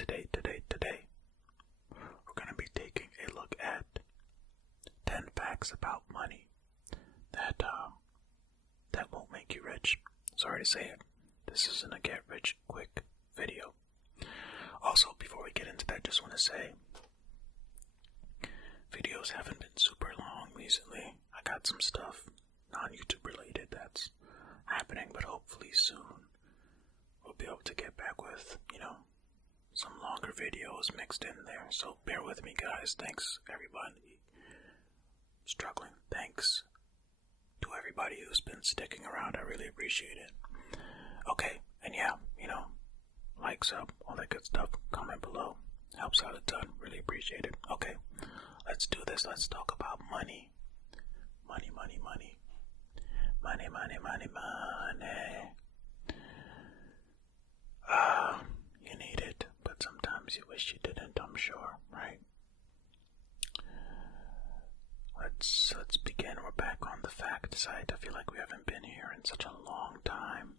Today, we're going to be taking a look at 10 facts about money that won't make you rich. Sorry to say it. This isn't a get rich quick video. Also, before we get into that, just want to say videos haven't been super long recently. I got some stuff non-YouTube related that's happening, but hopefully soon we'll be able to get back with, some longer videos mixed in there. So bear with me, guys. Thanks, everybody struggling. Thanks to everybody who's been sticking around. I really appreciate it. Okay, and yeah, likes up, all that good stuff. Comment below. Helps out a ton. Really appreciate it. Okay, let's do this. Let's talk about money. Money. You need it, but sometimes you wish you didn't, I'm sure, right? Let's begin. We're back on the fact side. I feel like we haven't been here in such a long time.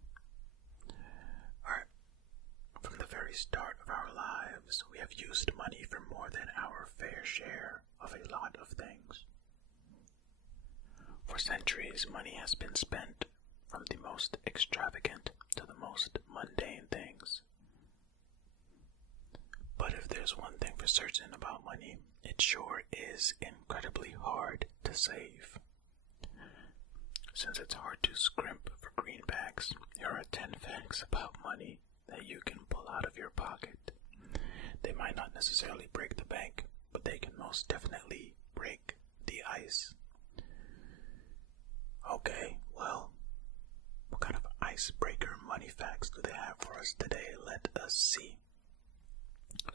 Alright. From the very start of our lives, we have used money for more than our fair share of a lot of things. For centuries, money has been spent from the most extravagant to the most mundane things. But if there's one thing for certain about money, it sure is incredibly hard to save. Since it's hard to scrimp for greenbacks, here are 10 facts about money that you can pull out of your pocket. They might not necessarily break the bank, but they can most definitely break the ice. Okay, well, what kind of icebreaker money facts do they have for us today? Let us see.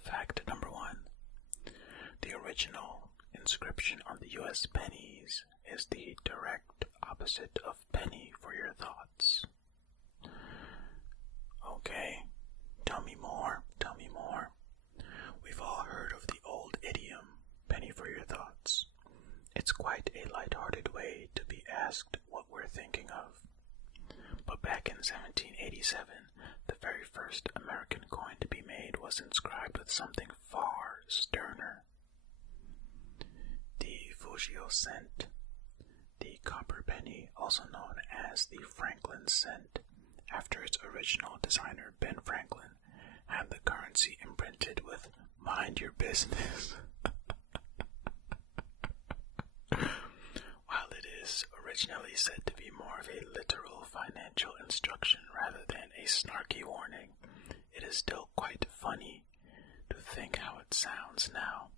Fact number 1. The original inscription on the U.S. pennies is the direct opposite of penny for your thoughts. Okay, tell me more. We've all heard of the old idiom, penny for your thoughts. It's quite a light-hearted way to be asked what we're thinking of. But back in 1787, the very first American coin to be made was inscribed with something far sterner. The Fugio cent, the copper penny, also known as the Franklin cent, after its original designer Ben Franklin, had the currency imprinted with "Mind your business." While it is originally said to be more of a literal financial instruction rather than a snarky warning, it is still quite funny to think how it sounds now.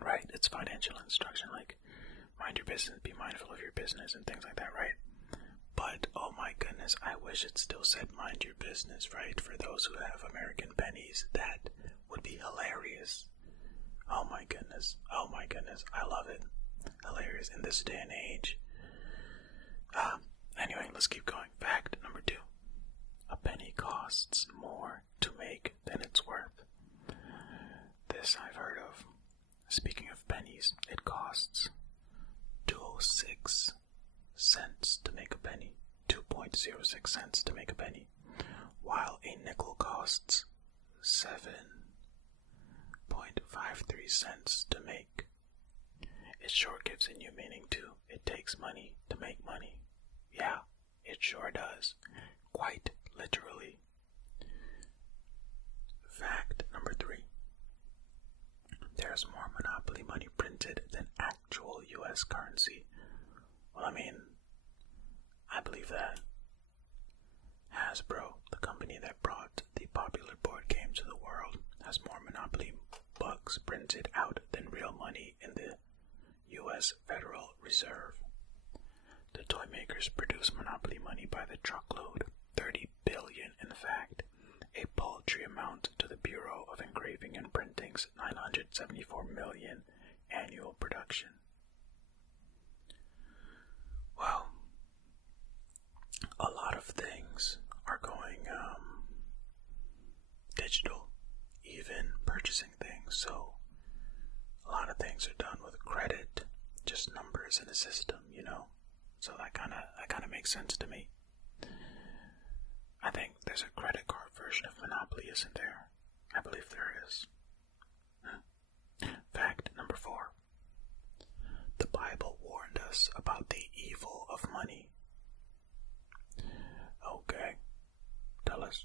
Right? It's financial instruction, like mind your business, be mindful of your business and things like that, right? But, oh my goodness, I wish it still said mind your business, right? For those who have American pennies, that would be hilarious. Oh my goodness, I love it. Hilarious in this day and age. Anyway, let's keep going. Fact number 2. A penny costs more to make than it's worth. This I've heard of. Speaking of pennies, it costs 2.06 cents to make a penny. 2.06 cents to make a penny. While a nickel costs 7.53 cents to make. It sure gives a new meaning too. It takes money to make money. Yeah, it sure does. Quite literally. Fact number 3. There's more monopoly money printed than actual U.S. currency. Well, I believe that. Hasbro, the company that brought the popular board game to the world, has more Monopoly books printed out than real money in the U.S. Federal Reserve. The toy makers produce Monopoly money by the truckload, 30 billion in fact, a paltry amount to the Bureau of Engraving and Printing's 974 million annual production. Well, a lot of things are going digital, even purchasing things, so a lot of things are done with credit, just numbers in a system, so that kind of makes sense to me. I think there's a credit card version of Monopoly, isn't there? I believe there is. Fact number 4. The Bible warned us about the evil of money. Okay, tell us.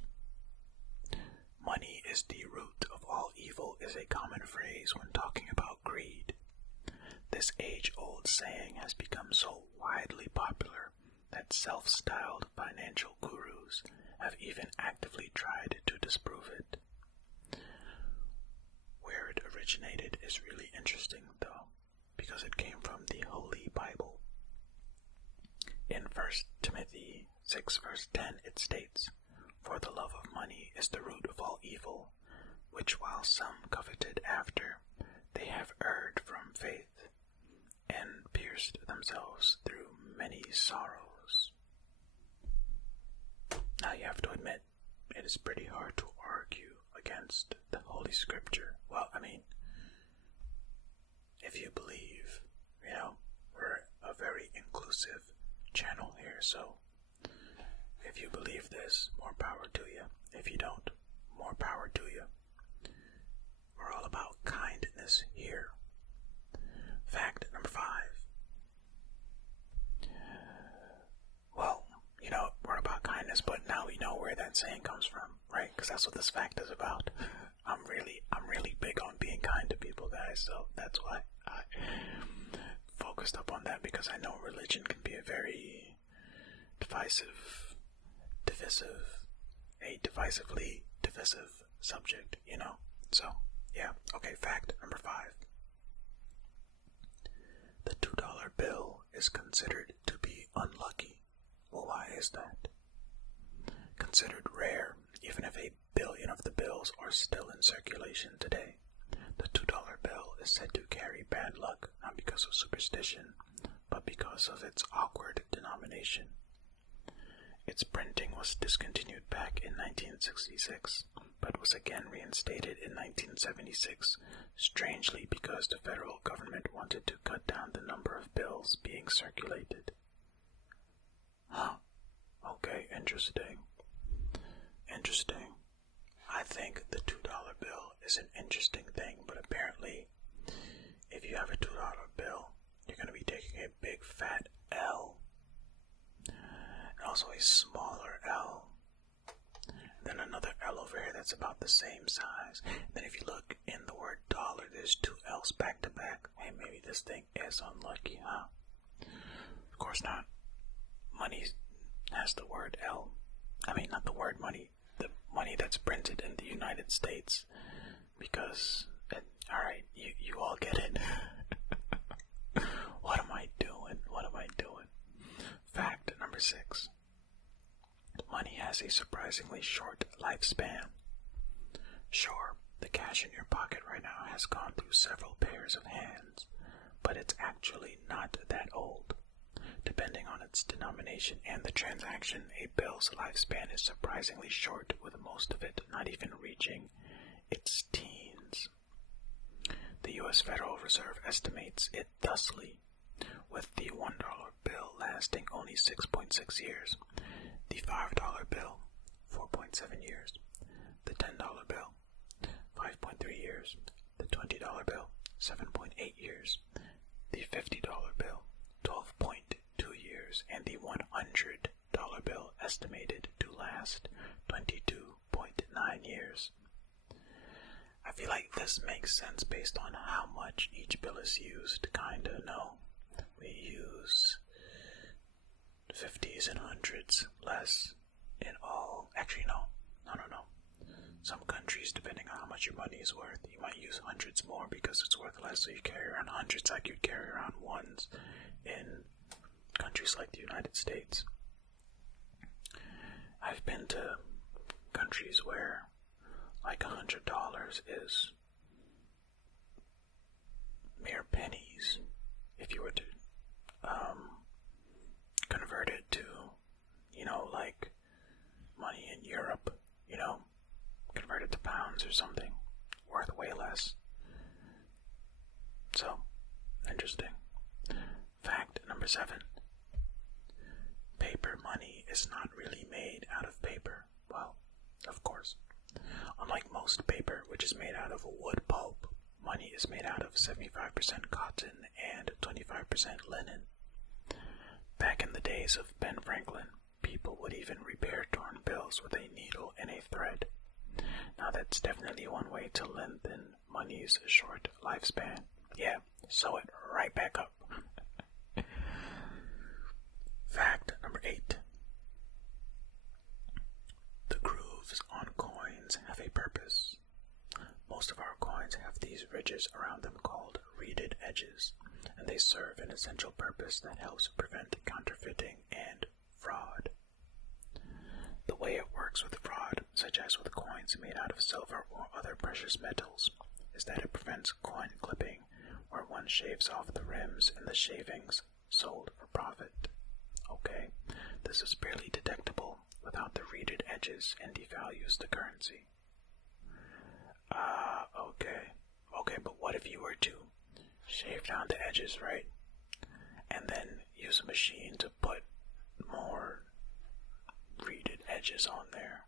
Money is the root of all evil is a common phrase when talking about greed. This age-old saying has become so widely popular that self-styled financial gurus have even actively tried to disprove it. Where it originated is really interesting, though, because it came from the Holy Bible. In 1 Timothy 6 verse 10 it states, "For the love of money is the root of all evil, which while some coveted after, they have erred from faith, and pierced themselves through many sorrows." Now you have to admit, it is pretty hard to argue against the Holy Scripture. Well, I mean, if you believe, we're a very inclusive channel here, so if you believe this, more power to you. If you don't, more power to you. We're all about kindness here. Fact number 5. Well, we're about kindness, but now we know where that saying comes from, right? Because that's what this fact is about. I'm really big on being kind to people, guys, so that's why I focused up on that, because I know religion can be a very divisively divisive subject, So, yeah. Okay, fact number 5. The $2 bill is considered to be unlucky. Well, why is that? Considered rare, even if a billion of the bills are still in circulation today, the $2 bill is said to carry bad luck, not because of superstition, but because of its awkward denomination. Its printing was discontinued back in 1966, but was again reinstated in 1976, strangely because the federal government wanted to cut down the number of bills being circulated. Huh. Okay, interesting. I think the $2 bill is an interesting thing, but apparently, if you have a $2 bill, you're going to be taking a big fat L, and also a smaller L, then another L over here that's about the same size. And then if you look in the word dollar, there's 2 L's back to back. Hey, maybe this thing is unlucky, huh? Of course not. Money has the word L. I mean, not the word money. The money that's printed in the United States. Because, alright, you all get it. What am I doing? Fact number 6. Money has a surprisingly short lifespan. Sure, the cash in your pocket right now has gone through several pairs of hands, but it's actually not that old. Depending on its denomination and the transaction, a bill's lifespan is surprisingly short, with most of it not even reaching its teens. The U.S. Federal Reserve estimates it thusly, with the $1 bill lasting only 6.6 years, the $5 bill 4.7 years, the $10 bill 5.3 years, the $20 bill 7.8 years, the $50 bill 12.2 years, and the $100 bill estimated to last 22.9 years. I feel like this makes sense based on how much each bill is used, kinda, no? We use 50s and 100s less in all. Actually, no. Some countries, depending on how much your money is worth, you might use hundreds more because it's worth less, so you carry around hundreds like you'd carry around ones in countries like the United States. I've been to countries where like $100 is mere pennies. If you were to convert it to, like money in Europe, convert it to pounds or something, worth way less. So, interesting. Fact number 7. Paper money is not really made out of paper. Well, of course. Unlike most paper, which is made out of wood pulp. Money is made out of 75% cotton and 25% linen. Back in the days of Ben Franklin, people would even repair torn bills with a needle and a thread. Now that's definitely one way to lengthen money's short lifespan. Yeah, sew it right back up. Fact number 8. The grooves on coins have a purpose. Most of our coins have these ridges around them called reeded edges, and they serve an essential purpose that helps prevent counterfeiting and fraud. The way it works with fraud, such as with coins made out of silver or other precious metals, is that it prevents coin clipping, where one shaves off the rims and the shavings sold for profit. Okay, this is barely detectable without the reeded edges and devalues the currency. Okay, but what if you were to shave down the edges, right? And then use a machine to put more reeded edges on there,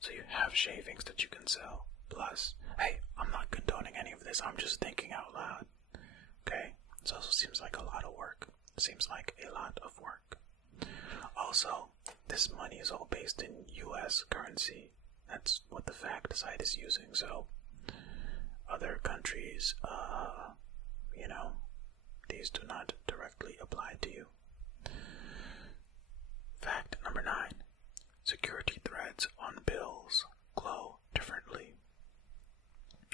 so you have shavings that you can sell. Plus, hey, I'm not condoning any of this, I'm just thinking out loud. Okay, it also seems like a lot of work. Also, this money is all based in US currency. That's what the fact site is using, so other countries, these do not directly apply to you. Fact number 9. Security threads on bills glow differently.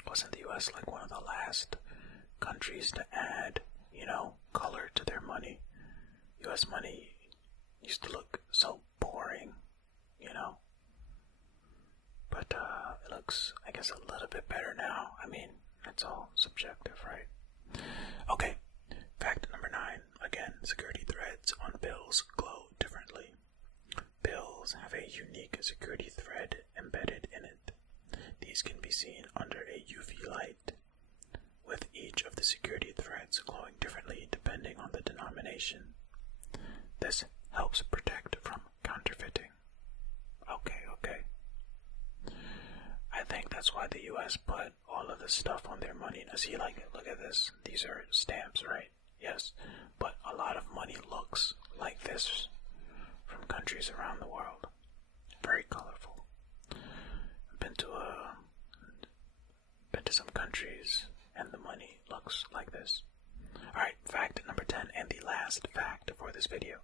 Wasn't the US like one of the last countries to add, color to their money? US money used to look so boring, but it looks, I guess, a little bit better now. I mean, it's all subjective, right? Okay, fact number 9. Again, security threads on bills glow differently. Bills have a unique security thread embedded in it. These can be seen under a UV light, with each of the security threads glowing differently depending on the denomination. This helps protect from counterfeiting. Okay. I think that's why the US put all of this stuff on their money. Now see, look at this. These are stamps, right? Yes, but a lot of money looks like this from countries around the world. Very colorful. I've been to some countries and the money looks like this. Alright, fact number 10 and the last fact for this video.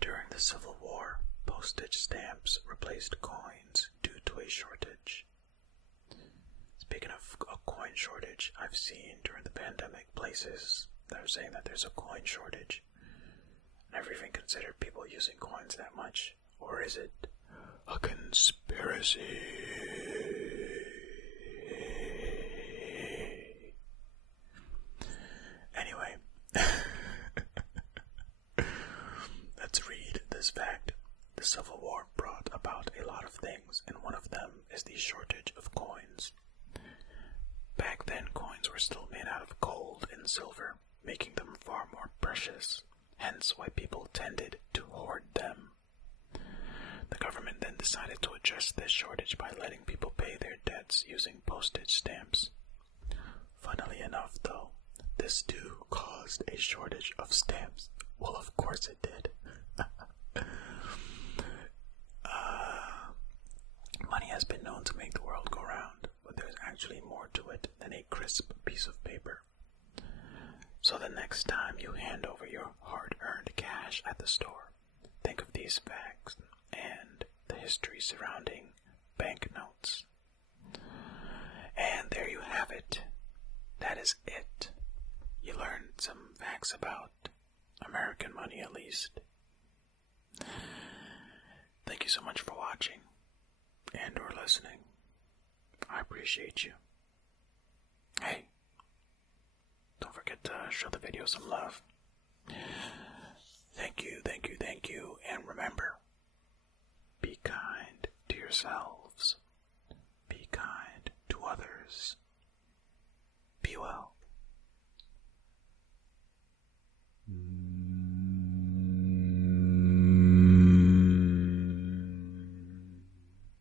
During the Civil War, postage stamps replaced coins due to a shortage. Speaking of a coin shortage, I've seen during the pandemic places that are saying that there's a coin shortage. Never even considered people using coins that much. Or is it a conspiracy? Anyway, let's read this fact. The Civil War brought about a lot of things, and one of them is the shortage of coins. Back then, coins were still made out of gold and silver, making them far more precious, hence why people tended to hoard them. The government then decided to address this shortage by letting people pay their debts using postage stamps. Funnily enough, though, this too caused a shortage of stamps. Well, of course it did. Money has been known to make the world go round, but there's actually more to it than a crisp piece of paper. So the next time you hand over your hard-earned cash at the store, think of these facts and the history surrounding banknotes. And there you have it. That is it. You learned some facts about American money, at least. Thank you so much for watching and or listening. I appreciate you. Hey, don't forget to show the video some love. Thank you, and remember, be kind to yourselves, be kind to others,